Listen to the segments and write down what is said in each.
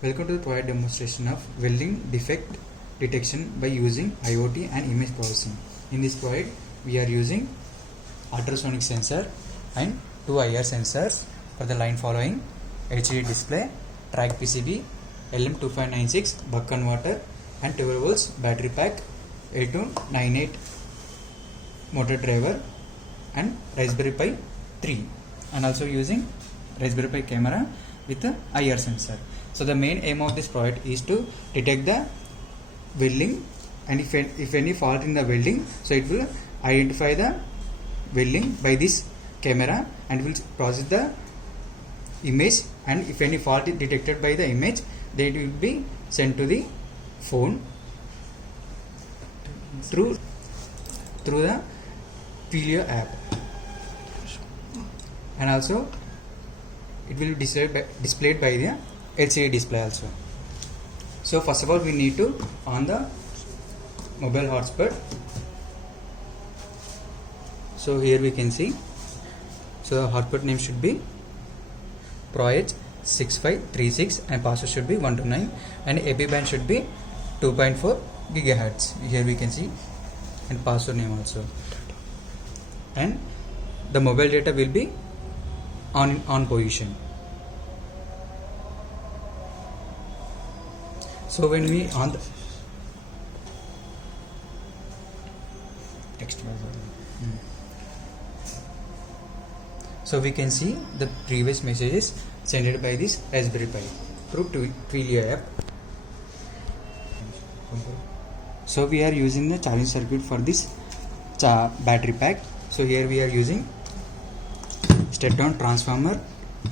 Welcome to the provided demonstration of welding defect detection by using IOT and image processing. In this project, we are using ultrasonic sensor and two IR sensors for the line following: HD display, track PCB, LM2596 buck converter, and 12 volts battery pack, 8298 motor driver, and Raspberry Pi 3, and also using Raspberry Pi camera with the IR sensor. So the main aim of this project is to detect the welding, and if any fault in the welding, so it will identify the welding by this camera and will process the image, and if any fault is detected by the image, then it will be sent to the phone through the Twilio app, and also it will be displayed by the LCD display also. So first of all, we need to on the mobile hotspot. So here we can see, so the hotspot name should be ProH6536 and password should be 129, and AP band should be 2.4 gigahertz. Here we can see, and password name also, and the mobile data will be on position. So when we on the text, so we can see the previous messages sent by this Raspberry Pi through Twilio app. So we are using the charging circuit for this battery pack. So here we are using step down transformer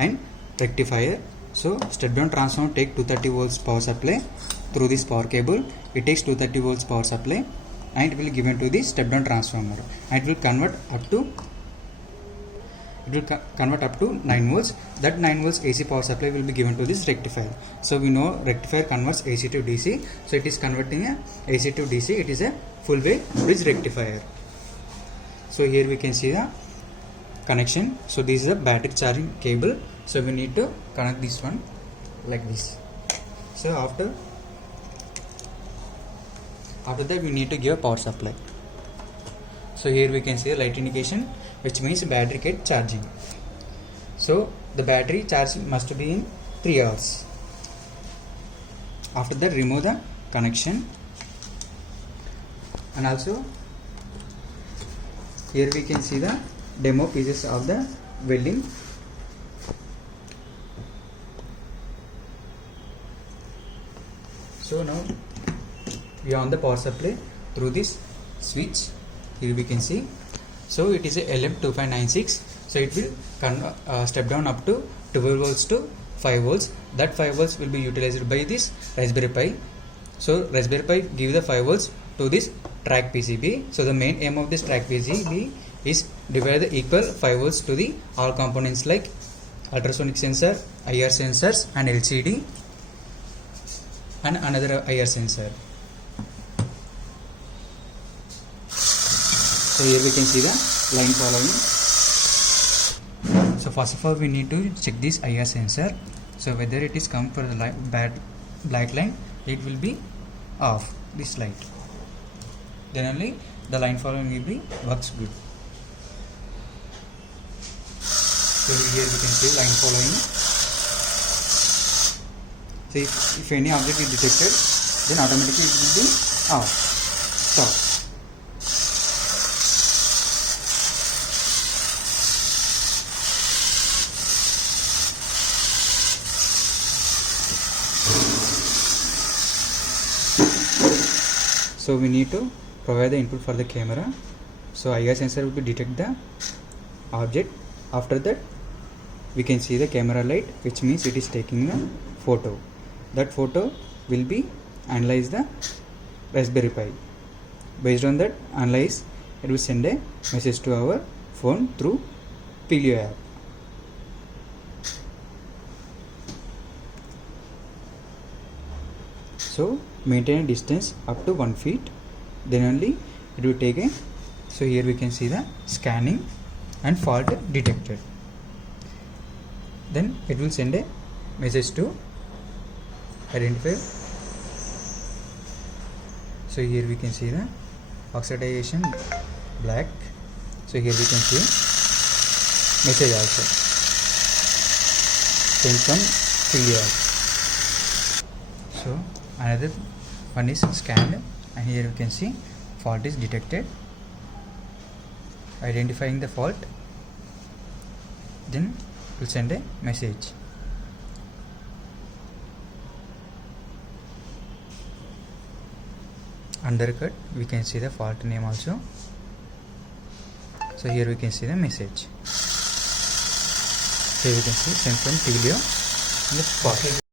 and rectifier. So step down transformer take 230 volts power supply through this power cable. It takes 230 volts power supply and it will given to the step down transformer, and it will convert up to 9 volts. That 9 volts AC power supply will be given to this rectifier. So we know rectifier converts AC to DC, so it is converting a AC to DC. It is a full way bridge rectifier. So here we can see the connection. So this is a battery charging cable, so we need to connect this one like this. So after that we need to give a power supply. So here we can see a light indication, which means battery get charging. So the battery charge must be in 3 hours. After that, remove the connection, and also here we can see the demo pieces of the welding. So now we are on the power supply through this switch. Here we can see, so it is a LM2596, so it will step down up to 12 volts to 5 volts. That 5 volts will be utilized by this Raspberry Pi. So Raspberry Pi give the 5 volts to this track PCB. So the main aim of this track PCB is divide the equal 5 volts to the all components like ultrasonic sensor, IR sensors, and LCD, and another IR sensor. So here we can see the line following. So first of all, we need to check this IR sensor. So whether it is come for the black line, it will be off this light. Then only the line following will be works good. So here we can see line following. So if any object is detected, then automatically it will be off. Stop. So we need to provide the input for the camera. So IR sensor will be detect the object. After that, we can see the camera light, which means it is taking a photo. That photo will be analyze the Raspberry Pi. Based on that analyze, it will send a message to our phone through Twilio app. So maintain a distance up to 1 feet, then only it will take a. So here we can see the scanning and fault detected. Then it will send a message to identify. So here we can see the oxidation black. So here we can see message also sent from Twilio. So another one is scanned, and here you can see fault is detected, identifying the fault, then we'll send a message. Undercut, we can see the fault name also. So here we can see the message. Here we can see sent from Twilio and the fault.